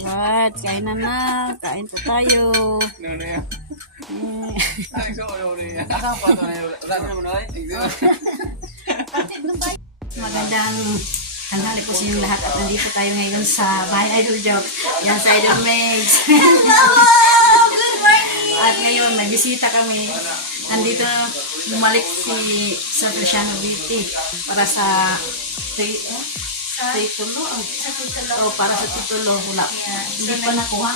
What? Kain na. Kain po tayo. Magandang tanghali po sa inyong lahat at nandito tayo ngayon sa Bahay Idol Joke. Yan sa Idol Megs. Hello! Good morning! At ngayon may bisita kami. Nandito bumalik si Sir Luciano Beauty para sa titulo. Sa titulo. Oh, para sa titulo. Wala. Yeah. Hindi pa nakuha.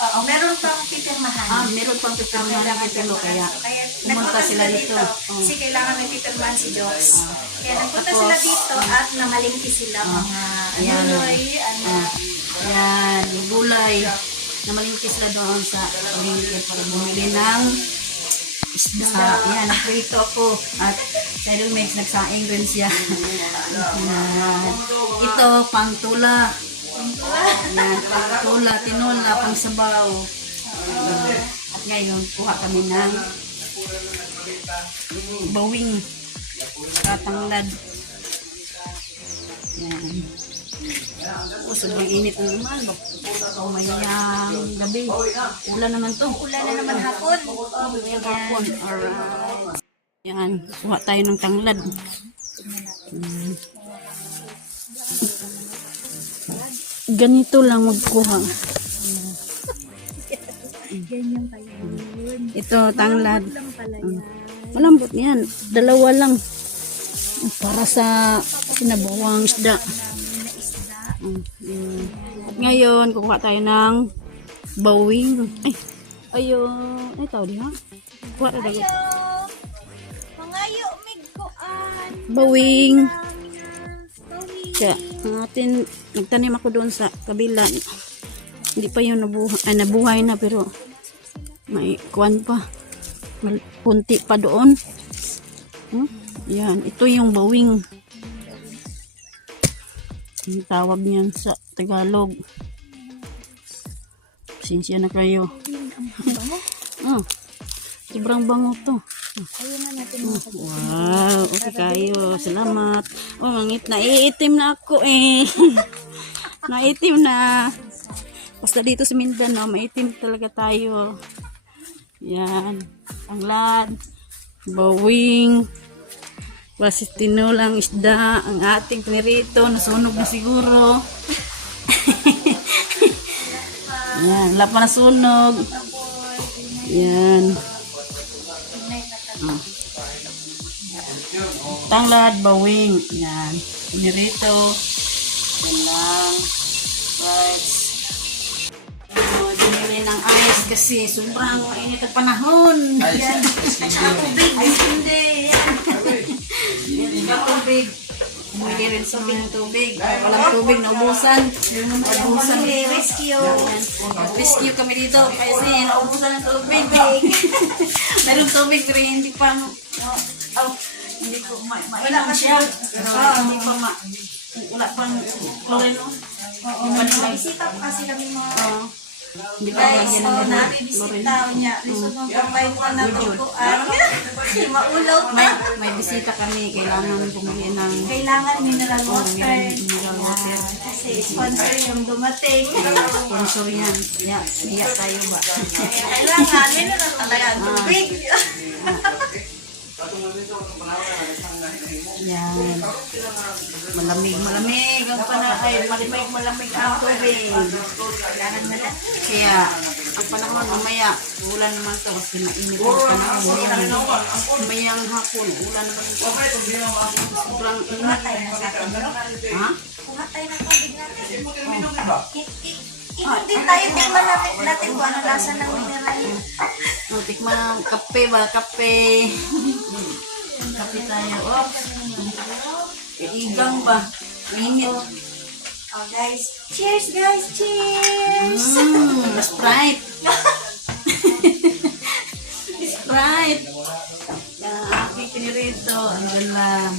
Oo, meron pang pipirmahan. Meron pang titulo na titulo kaya pumunta nagpunta sila dito. Oh. Kasi kailangan may pipirmahan si Jox. Kaya nagpunta Tapos, sila dito at namalingki sila mga ayan. nunoy, Yan, yung gulay. Namalingki sila doon sa palengke para bumili ng isda. Yan, nagprito ako. At sa Idol Megs, nagsaing rin siya. Yan. Ito, pang tula. Yan, pang tula, tinola, pang sabaw. At ngayon, kuha kami ng bawing. Katanglad. Yan. Sobrang init na naman. Mayang gabi. Ulan naman to. ulan na naman hapon. Mayang hapon. Alright. Yan. Kuha tayo ng tanglad. Ganito lang magkuha. Ganyan pa yun. Ito, tanglad. Lang pala yan. Malambot yan. Dalawa lang. Para sa sinabawang isda. At ngayon, kukuha tayo ng bawing. Ay, ayun. Ay, tao di ha? Kuha tayo. Ayo! Mangayo, migkuan. Bawing. Bawing. Kaya, ang atin, nagtanim ako doon sa kabila. Hindi pa yun nabuhay, nabuhay na pero may kuwan pa. Punti pa doon. Yan, ito yung bawing. Ang tawag niyan sa Tagalog. Pasensya na kayo. Sobrang bango to. Ayun na natin. Wow, okay kayo. Salamat. Oh, mangit na. Iitim na ako eh. Naitim na. Basta dito sa Mindanao, maitim talaga tayo. Yan. Tanglad. Bawing. Basta tinulang isda. Ang ating pinirito. Nasunog na siguro. Yan. Wala pa nasunog. Yan. Tanglad, bawing. Yan. Pinirito. Yan lang. Right. Dinili ng ice kasi sobrang mainit ang panahon. Yan. Saka tubig. Ay, hindi. Yan. Yan. Tubig. Bumili rin sa mga tubig. Walang tubig, naubusan. Naubusan. Rescue. Rescue kami dito kasi naubusan ng tubig. Meron tubig pero hindi pa hindi ko mainam siya. Pero hindi pa wala pang chlorine. Bisita po kasi kami mga Hindi pa guys. yan So, ang nabibisita niya. Lisod ng pambay ko na tutuan. Maulaw may na. may bisita kami, kailangan bumili ng Kailangan mineral water. mineral water. Kasi sponsor yung dumating. Sponsor yan. Iya tayo ba? Kailangan mineral talaga ang tubig. Yan. Malamig ang panahon. Malamig ang tubig. Kaya, ang panahon mamaya, ulan naman to kasi mainit ang panahon. Mamaya ang hapon, ulan naman ito. Sobrang init. Ha? Kuha tayo ng tubig natin. Hindi tayo tikman natin kung ano lasa ng mineral. Tikman ang kape ba? Kape. Kape tayo. Oh. Igang ba? Mainit. Oh guys, cheers guys, cheers! Sprite. Sprite. Ang aking pinirito. Ano lang.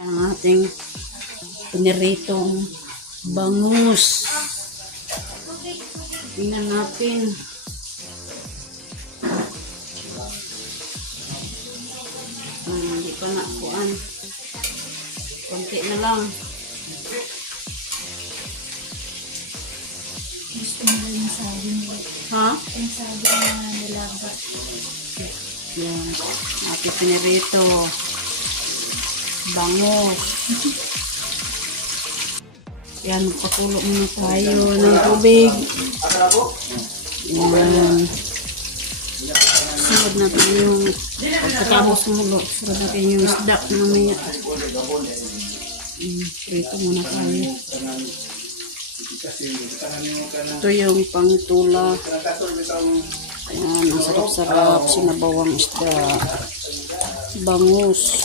Ang ating piniritong bangus. Tingnan natin. Hindi pa na kuan. Konti na lang. Yung saging. Ha? Yung saging na nilaga. Yan. Ate pinirito. Bango. Yan, magpakulo muna tayo ng tubig. Yan. Sunod natin yung pagkatapos mulo. Sunod natin yung isda mamaya. Prito muna tayo. Ito yung pangtula. Ayan, ang sarap-sarap. Sinabawang isda. Bangus.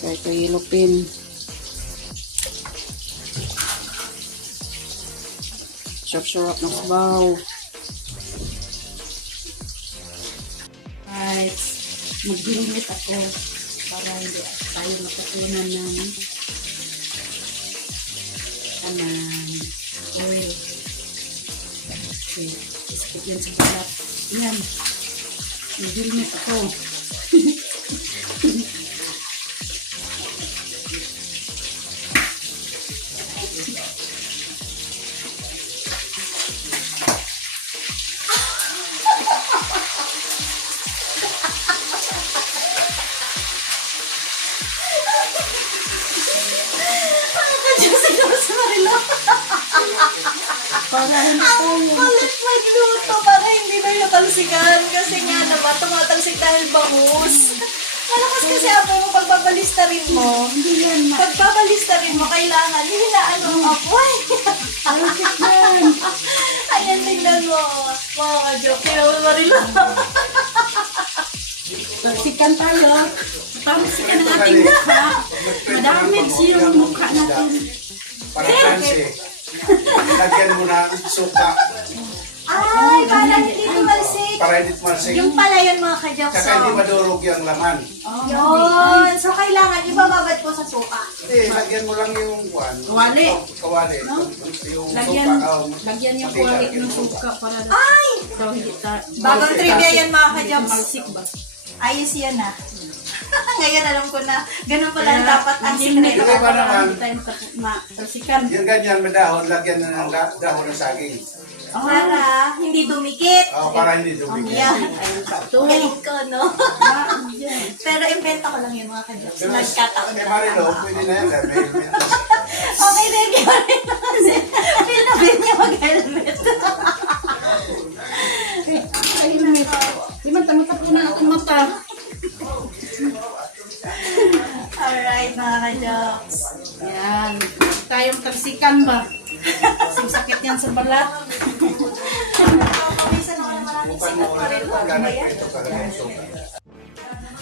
Kaya ito yelopin. Sarap-sarap ng sabaw. Right. Mag-limit ako para hindi tayo matutunan ng oil. Okay. Iskip yan sa balat. Yan. Mag-limit ako. Para hindi Ang kulit magluto para hindi na yung talsikan. Kasi nga naman, tumatalsik dahil bangus. Malakas kasi ako mo pagbabalistarin mo. Pagbabalistarin mo, kailangan hihinaan mo ang apoy. Ayan, tingnan mo. Mga ka-joke. Tingnan mo, Marilo. Talsikan tayo. Talsikan ang ating mukha. Madami yung mukha natin. Para lagyan mo ng suka Ay, para hindi tumalsik. para hindi tumalsik. Yung pala yun, mga ka-joke. Kaya hindi madurog yung laman. Yun. So, kailangan ibababad po sa suka. Lagyan mo lang yung Kawali. kawali. Yung Lagyan, suka. lagyan yung kuwali ng suka para Ay! daw hindi Bagong trivia yan, mga ka-joke. Malsik ba? Ayos yan ah. Ngayon alam ko na ganun pala ang dapat ang Hindi sikreto. na Iba para naman. hindi tayo matalsikan. Yung ganyan, madahon, lagyan na ng dahon ng saging. Para hindi dumikit. Para hindi dumigil. Yan. Ito. Galing ko, no? Yan. Pero invento ko lang yung mga ka-jokes. Nagkataon Kay lang. Marilo, pwede na yan. Okay, thank you. Feel na feel niya mag-helmet. Helmet. Di man tamata po na akong mata. Alright, mga ka-jokes. Yan. Tayong talsikan ba? Kasing sakit yan sa balat. Pawisan ako ng maraming sikat pa rin. Ano ba yan?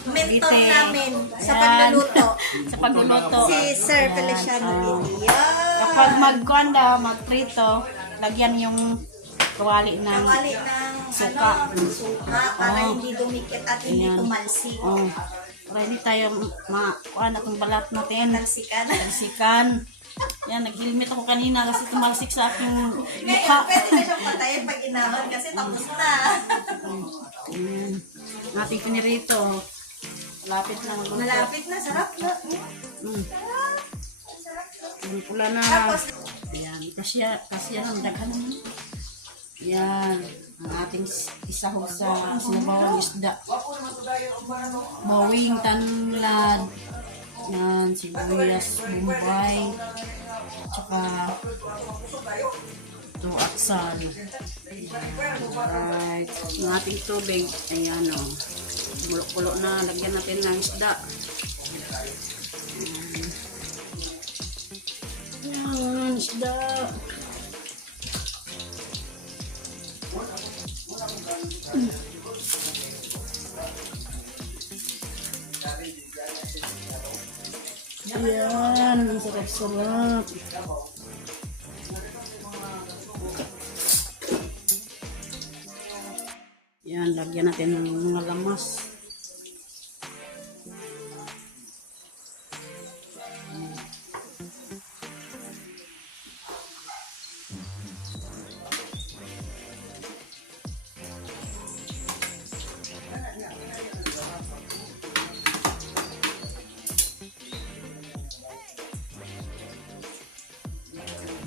Mentor namin sa pagluluto. Sa pagluluto. Si Sir Feliciano Lidia. Kapag magprito, lagyan yung kawali ng Kawali ng suka. suka para hindi dumikit at hindi Ayan. tumalsik. Para hindi tayo makuha na itong balat natin. Talsikan. Talsikan. Yan, nag-helmet ako kanina kasi tumalsik sa aking Ngayon, mukha. pwede na siyang patayin pag inahon kasi tapos na. Ayan. Ating pinirito. Malapit na. Malapit na, sarap na. Ang pula na. Tapos, Ayan, kasya lang, daghan naman. Yan, ang ating isahog sa sinabawang isda. Bawing tanlad. Yan, sibuyas, bumbay. Tsaka ito, aksal. Alright. Ang ating tubig, ayan o. Pulo-pulo na, lagyan natin ng isda. Ayan, isda. Ayan, ang sarap-sarap. Yan, lagyan natin ng mga lamas.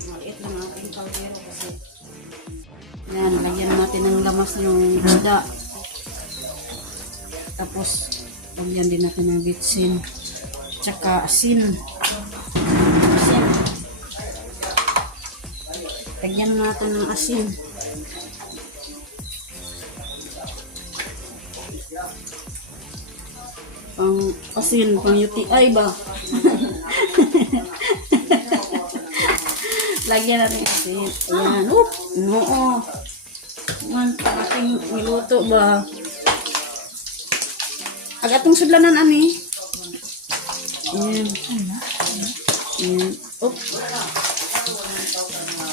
Maliit lang ang aking kaldero. Yan, lagyan natin ng lamas yung isda. Tapos, lagyan din natin ng bitsin. Tsaka asin. Asin. Lagyan natin ng asin. Pang asin, pang UTI ba? Lagyan natin asin. Ayan. Oop! Oo. Man, ating niluto ba? Agatong sudlanan, ani. Ayan. Ayan. Oop.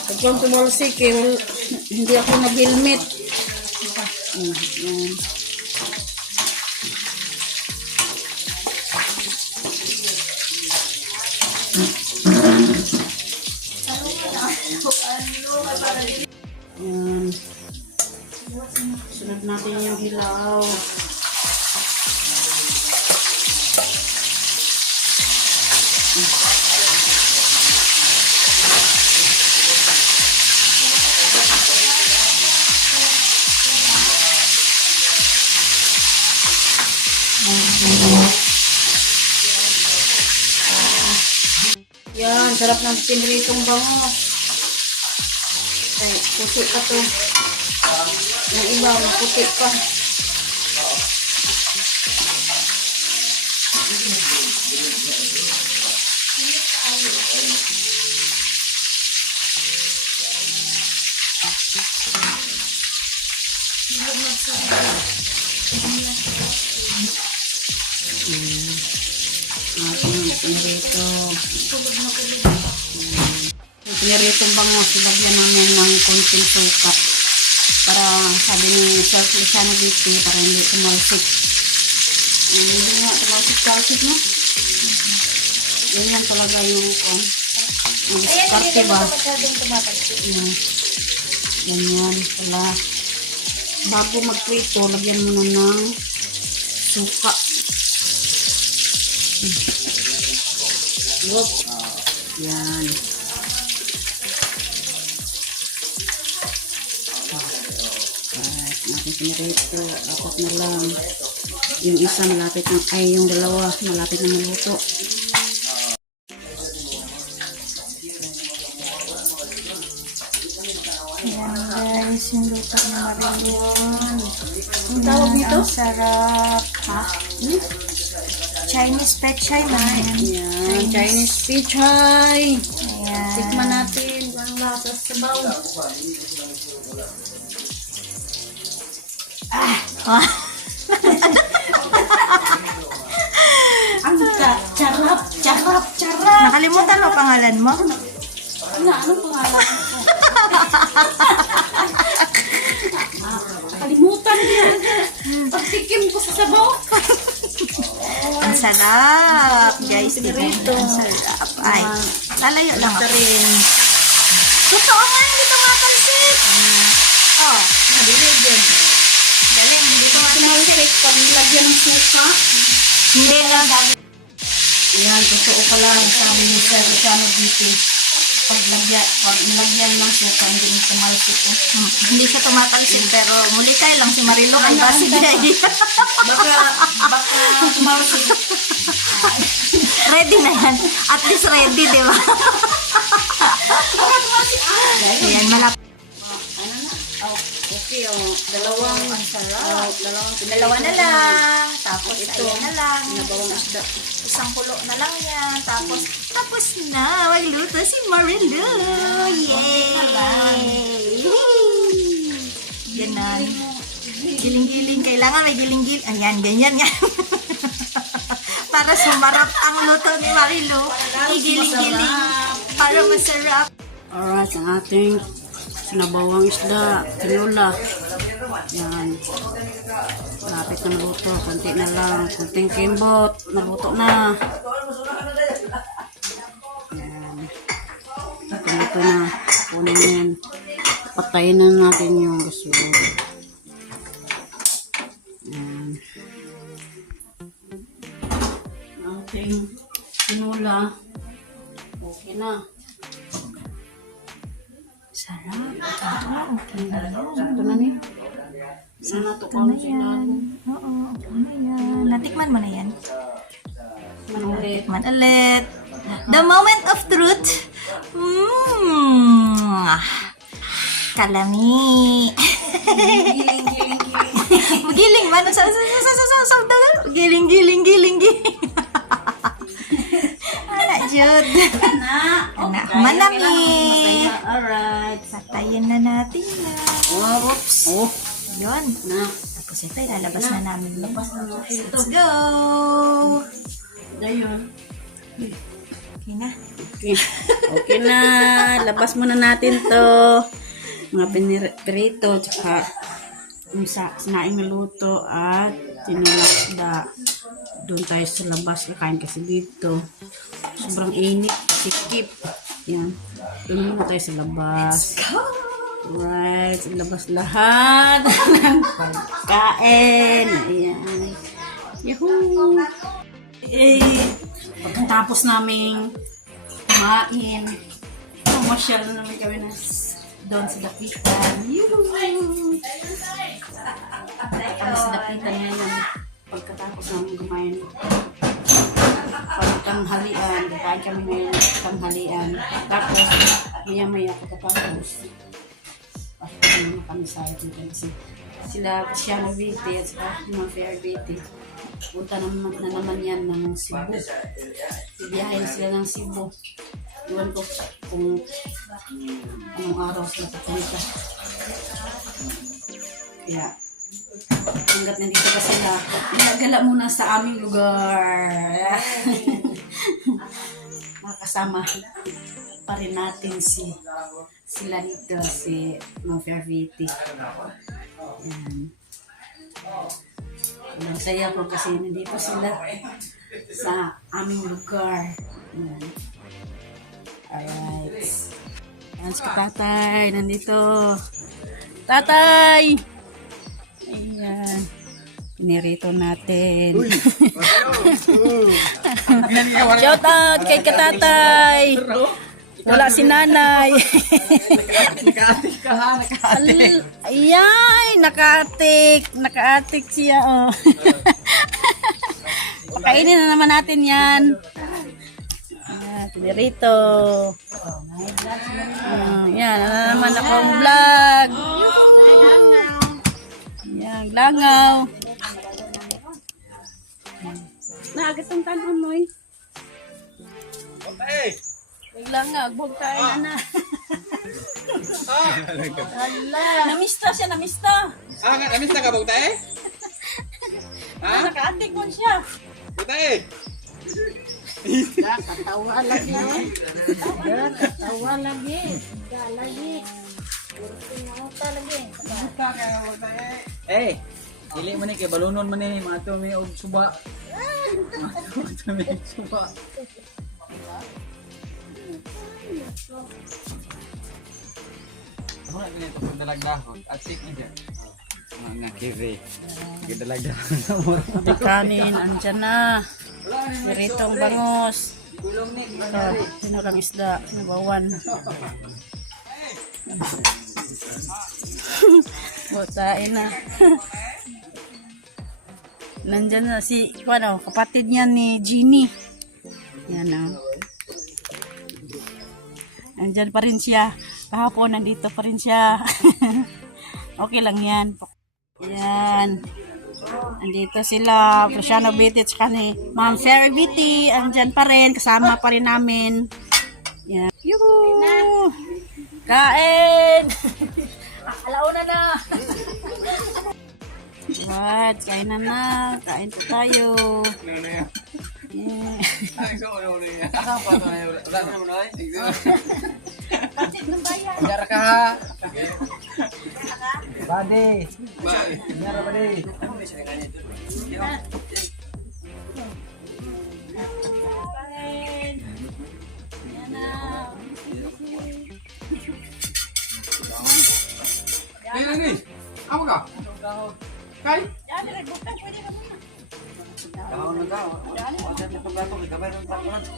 Pagkang tumalsik, hindi ako nag-helmet. Ayan. Ayan. Sunod natin yung hilaw. Yan, sarap ng pinritong bango. Ay, puti pa to. Yung iba, puti pa. Ating pinrito. Yung piniritong bangos, ilagyan namin ng konting suka. Para sabi ni Sir Luciano dito, para hindi tumalsik. Hindi nga tumalsik-talsik, no? Ganyan talaga yung ang diskarte ba? Yan. Ganyan pala. Bago magprito, lagyan mo na ng suka. Look. Yan. Natin pinarito. Apat na lang. Yung isa malapit na, ay yung dalawa malapit na maluto. Ayan guys, yung luto ni Marilyn. Ang tawag nito? Ang sarap. Ha? Chinese pechay man. Yan. Chinese pechay. Ayan. Tikman natin. Ang lasa sa sabaw. Ang charap. Nakalimutan mo pangalan mo? Anong pangalan ko? Kalimutan niya. Pagtikim ko sa sabaw. Ang sarap, guys. Diba? Ang sarap. Ay, lalayo lang ako. rin. Totoo nga, hindi tumatalsik. Oh, Madilig yun. galing, hindi tumatalsik. Tumalsik pag nilagyan ng suka. Hindi lang. Ayan, totoo pala ang sabi ni Sir Luciano dito. Pag nilagyan ng suka, hindi mo tumalsik ko. Hindi siya tumatalsik, pero muli kayo lang si Marilo kay Basi Jay. Baka tumalsik. Ready na yan. At least ready, di ba? Ayan, malapit. Ano na? Oh, okay, oh. Dalawang sarap. Dalawa na lang. Tapos Ito. ayan na lang. Nabawang isda. Isang kulo na lang yan. Tapos na. Magluto si Marilo. Yay! Ganon. Giling-giling. Kailangan may giling-giling. Ayan, ganyan nga. Para sumarap ang luto ni Marilo. Igiling-giling. Para masarap. Alright, ang ating sinabawang isda, tinola. Yan. Malapit na maluto. Kunti na lang. Kunting kimbot. Naluto na. Yan. Ito na. Kunin yan. Patayin na natin yung gasol. Yan. Ang ating tinola. Okay na. Sarap. Okay na yan. Ito na ni. Sana to Ito na yan. Oo, okay na yan. Natikman mo na yan. Manulit. Tikman ulit. The moment of truth. Kalami. Giling. Giling man. Giling. Anak Jud. Anak malami. Alright. Patayin na natin na. Oh, oops. Oh. Yun. Na. Tapos ito, ilalabas na namin. Labas na natin ito. Let's go! Dayon. Okay na. Okay na. Labas muna natin to. Mga pinirito, tsaka yung sinaing na luto at tinulakda. Doon tayo sa labas. Kakain kasi dito. Sobrang init. Sikip. Yan. Doon muna tayo sa labas. Right. Sa labas lahat ng pagkain. Ayan. Yahoo! Pagkatapos naming kumain, masyal na namin kami na doon sa dapitan. Yuhuu! Kami sa dapitan ngayon. Pagkatapos namin kumain, pagtanghalian, kakain kami ngayon tanghalian. Tapos, maya-maya pagkatapos, pasok kami sa atin kasi sila Cristiano Vite at saka mga Fair Vite. Punta na naman yan ng Cebu. Ibiyahe na sila ng Cebu. Iwan ko kung anong araw sila papunta. Kaya, hanggat nandito pa sila, nagala muna sa aming lugar. Makasama pa rin natin sila dito, si Ma'am Fairviti. Yan. Nagsaya ko kasi nandito sila sa aming lugar. Yan. Alright. Yan si tatay, nandito. Tatay! Ayan. Pinirito natin. Shout out kay katatay. Wala si nanay. Nakatik ka ha, nakatik. Ayay, nakaatik siya. Oh. Kainin na naman natin yan. Pinirito. Yan, ano naman akong vlog. Yan, langaw. Naagat ang tanon mo eh. Okay. Langaw, huwag tayo na. Hala, namista siya, namista. Namis na ka ba tayo? Nakaatik mo siya. Tayo. Katawa lagi. Katawa lagi. Lagi. Eh, dili man ni kay balunon man ni mga tumi og suba. Mga tumi og suba. Ako na ganito kung dalagdahon at sik ni dyan. Mga kiri. Dalagdahon. Di kanin, andyan na. Piritong bangos. Ito, sinurang isda, nabawan. Butain na. Nandyan na si, kapatid niya ni Jeannie. Yan o. Nandyan pa rin siya. Kahapon, nandito pa rin siya. Okay lang yan. Yan. Andito sila, Cristiano Vite at saka ni Ma'am Fair Vite. Andyan pa rin, kasama pa rin namin. Yan. Yuhuu! Kain! Alauna na! What? Kain na. Kain po tayo. Yeah. Biar ka ha. Bade. Biar bade. Yan na. Ini. Apa ka? Kay? Yan, bukas pwede ka muna. Kahon na ka. Diyan na paglato kay gabay ng tapo na to.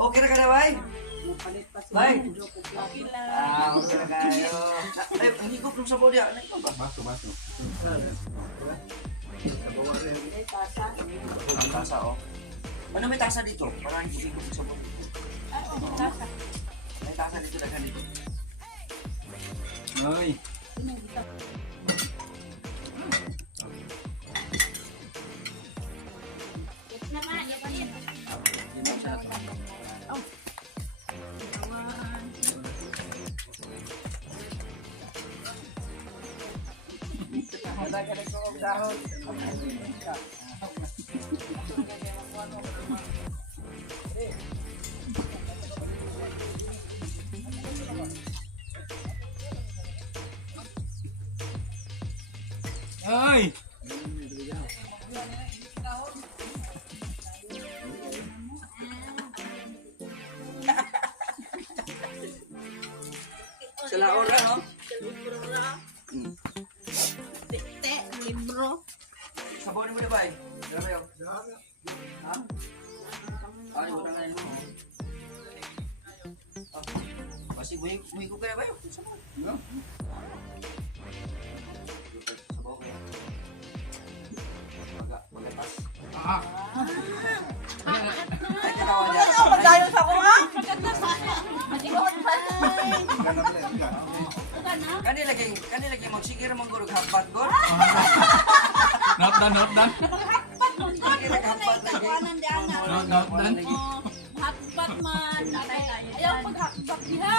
Okay ra ka na bay? Bay. Okay na kayo. Ay, ang higop ng sabaw diya. Ano ba? Baso, baso. Ang tasa, oh. Ano may tasa dito? Parang higop ng sabaw. May tasa dito na ganito. Ay. Ay. Sa laon na, no? Te, libro. Sabaw ni mo na, bay. Dala ba yun? Ha? Ay, utang na mo. Kasi buhay ko kaya ba yun? Sabaw. No? Sabaw ko yan. Magatas. Ah. Ay, tatawa dyan. Magdayon sa ako ha? Kani lagi magsigir mong gurug hapat gor. Not done, not done. Sige naghapat lagi. Not done. Hakbat man. Ayaw paghakbat diha.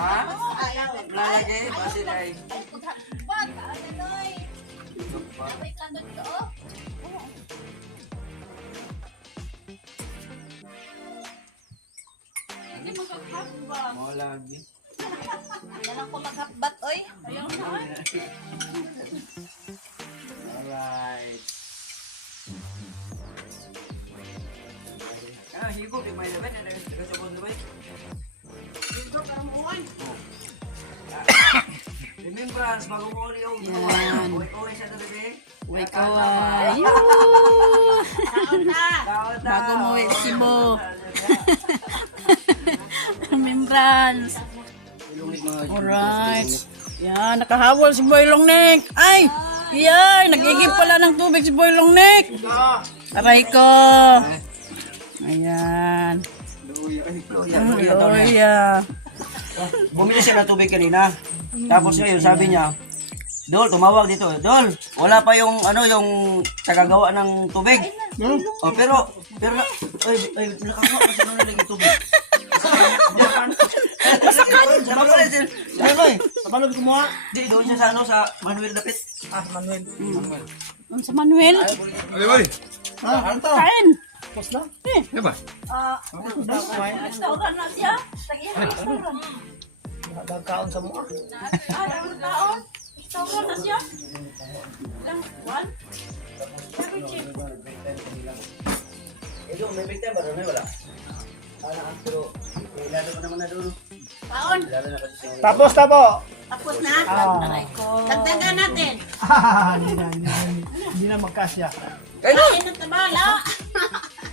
Ha? Lalagi basi dai. Paghakbat. Anoy. May kanod ko. Hindi magkakakbat. Mo lagi. Dalang ko maghakbat, oy. Ayaw na, oy. Alright. Ah, higo di may laban ada sa sabon doy. Higo para mo oy. Remembrance bago mo uli yung Yan. oy sa dobe. Uy, kaway. Bago mo Cebu. Remembrance. Alright. Yan, nakahawal si Boy Longnek. Ay! Yan, nag-igib pala ng tubig si Boy Longnek. Aray ko. Ayan. Luya. Bumili siya ng tubig kanina. Tapos ngayon sabi niya, Dol, tumawag dito. Dol, wala pa yung yung tagagawa ng tubig. Oh, pero ay nakakawa kasi nung nalagay tubig. Sama pala sir. Ano Tabalog kumuha. Di, doon siya sa Manuel Dapit. Manuel. Sa Manuel. Okay, boy. Kain. Ano ba? Restaurant na siya. Tagihan restaurant. Nagkaon sa mua. Restaurant. Restaurant na siya. Lang, one. Very cheap. Ito, may big time ba doon? Wala. Pero, ilalo ko naman na doon. Paon. Ilalo na kasi siya. Tapos na po. Tapos na. Aray ko. Dagdagan natin. Hindi na magkasya. Kain! Kain ng tabala.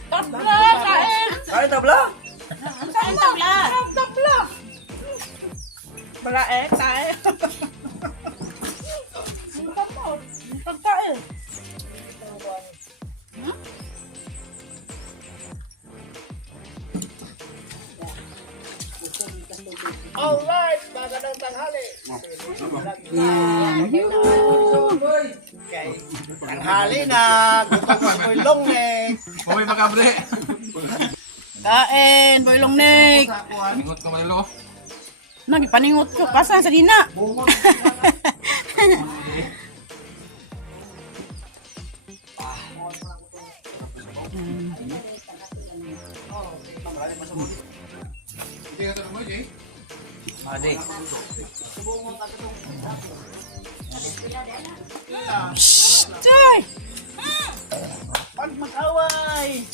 Tabla, kain. Kain tabla! Kain tabla. Tapla! Wala tayo. Pagkain. Alright, magandang tanghali. Yan. Okay. Tanghali na, gutom si Boy Longnek. Pumay makabre. Kain, Boy Longnek. Ingot ko manalo. Nagipaningot ko. Kasan sa dina? Hindi ka tulong mo, Jay. Ade. Choy! Pag mag-away.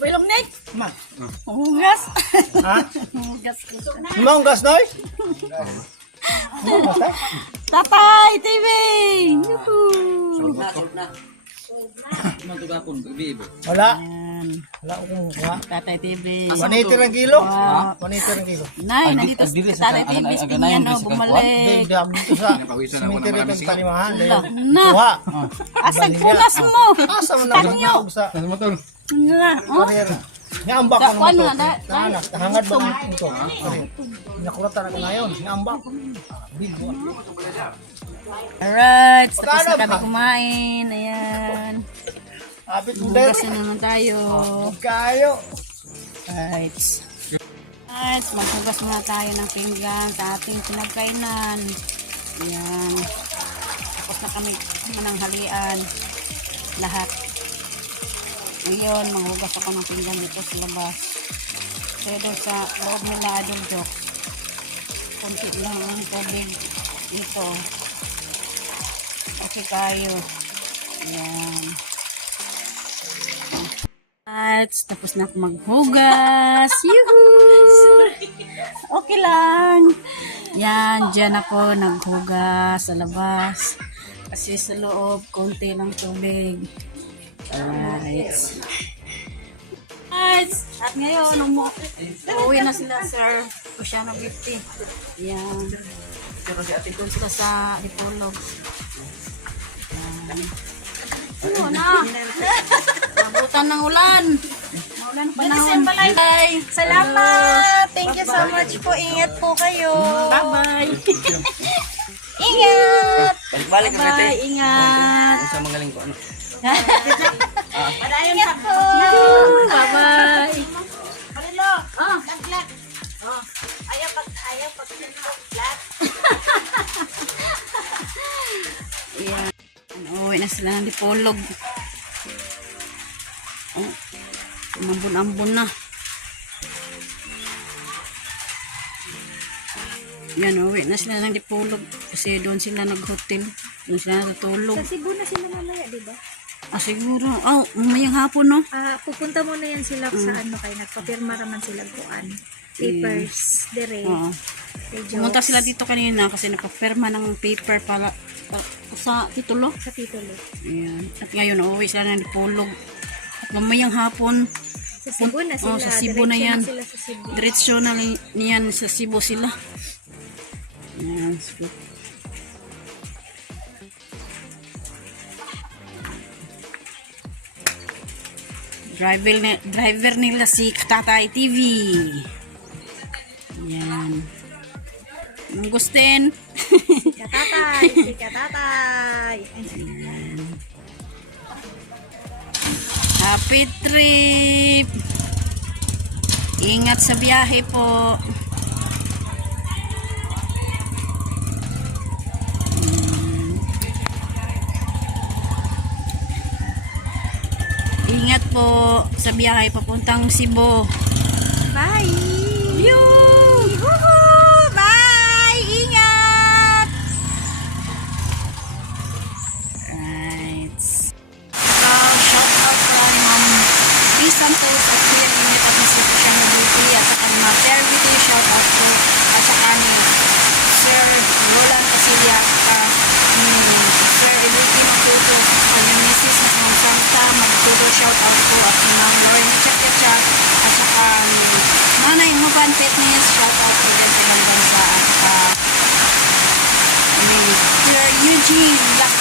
Boy Longnek. Ma. Hugas. Ha? Hugas ko. Mong gas, Noy? Tatay TV! Yuhuu! Nasod na. Ano ito gapon? Bibo. Wala. Ayan. Wala akong kuha. Tatay TV. 180 ng kilo. Wow. 180 ng kilo. Nay, nandito sa Tatay TV. Pinyan o, bumalik. Dam dito sa Napawisan ako ng cemetery marami ng sigaw. tanimahan. Na. Kuha. Asag punas mo! Asa mo na nagtawag sa Ano mo tol? Nga, oh. karera. Niambak ka Kuan naman nga, to. Nanak, hangad ba ng ito? Nakulatan ako ngayon. Niambak. Bigo. Alright, tapos na kami kumain. Ayan. Abit mo dahil. Hugas na naman tayo. Kayo. Right. Alright, maghugas muna tayo ng pinggan sa ating pinagkainan. Ayan. Tapos na kami mananghalian. Lahat. Ngayon, maghugas ako ng pinggan dito sa labas. Pero doon sa loob nila, adultok. Kunti lang ang tubig dito. Okay kayo. Ayan. At tapos na ako maghugas. Yuhuu! Okay lang. Yan, dyan ako naghugas sa labas. Kasi sa loob, konti lang tubig. Alright. At ngayon, uuwi na sila, Sir Oceano 50. Yan. Doon sila sa Dipolog. Yan. Ano na? Nabutan ng ulan. Maulan pa naman. Bye. Salamat! Thank you so much po. Ingat po kayo. Bye-bye. Ingat! Balik-balik ka Bye. Bete. Ingat. Sa magaling ko ano. Ingat po! Bye-bye. Ah. Ayaw pag vlog. Ayan. Uwi na sila ng Dipolog. Oh. Umambon-ambon na. Yan, uwi na sila ng Dipolog. Kasi doon sila nag-hotel. Doon sila natutulog. Sa Cebu na sila mamaya, di ba? Ah, siguro. Oh, umayang hapon, no? Pupunta muna yan sila sa ano kay nagpapirma naman sila kuan. Papers, dire. Oo. Kay Pumunta Jokes. sila dito kanina kasi nagpa-perma ng paper para sa titulo. Sa titulo. Ayan. At ngayon, uuwi sila ng Dipolog. At mamayang hapon, Sa Cebu na sila. Oh, sa Cebu na yan. Sila sa Cebu. diretso na niyan sa Cebu sila. Ayan. So, driver nila si Tatay TV. Yan. Ang gustin. Katatay, si Katatay. Happy trip. Ingat sa biyahe po. Ingat po sa biyahe papuntang Cebu. Bye! Yuhuu! Bye! Ingat! Right. Shout out kay Ma'am Lee Santos at Kuya Init at Mr. Cristiano Beauty at saka ni Ma'am Tervity. Shout out po at saka ni Sir Roland Casilia at saka ni Sir Ibuki Matuto at saka ni Mrs. Ma'am Santa Magtuto. Shout out po at ni Ma'am Lauren Chat at saka ni Nanay Muban Fitness. Shout out po din sa Banbansa at saka ni Sir Eugene Black